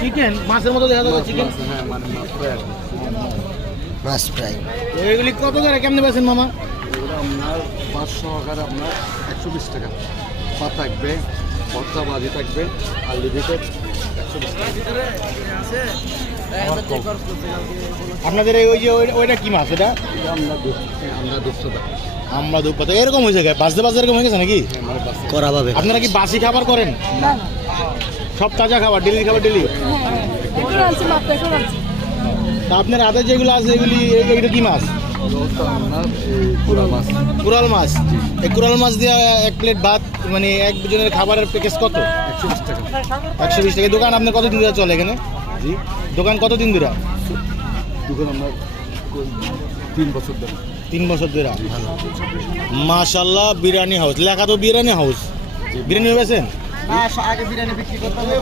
Chicken মাছের মতো দেখা যাচ্ছে চিকেন। হ্যাঁ মানে মাছ ফ্রাই। তো এগুলি কত করে কেমনে বেছেন মামা? এগুলো আপনার 500 টাকার আপনার 120 টাকা পা থাকবে, ভর্তা ভাজি থাকবে, আলু দিতে 120 টাকা। আপনাদের ওই যে ওইটা কি মাছ এটা? এটা আমরা 200 টাকা। আমরা দুধ পাতা এরকম হয়েছে বাজতে বাজতে এরকম হয়ে গেছে নাকি? মানে বাসে করা পাবে। আপনারা কি বাসি খাবার করেন? সব তাজা খাবার, ডেলি খাবার ডেলি। তা আপনার হাতে যেগুলো আছে এগুলি এইটা কি মাছ? ওটা আপনার এই পুরা মাছ কুরাল মাছ। এই কুরাল মাছ দিয়ে এক প্লেট ভাত মানে একজনের খাবারের প্যাকেজ কত? 120 টাকা। 120 টাকা। দোকান আপনার কতদিন ধরে চলে এখানে? জি দোকান কতদিন ধরে? দোকান আমরা 3 বছর ধরে। 3 বছর ধরে। মাশাআল্লাহ, বিরিয়ানি হাউস লেখা তো বিরিয়ানি হাউস। বিরিয়ানি হয়েছেন? আগে বিরিয়ানি বিক্রি করতে হবে।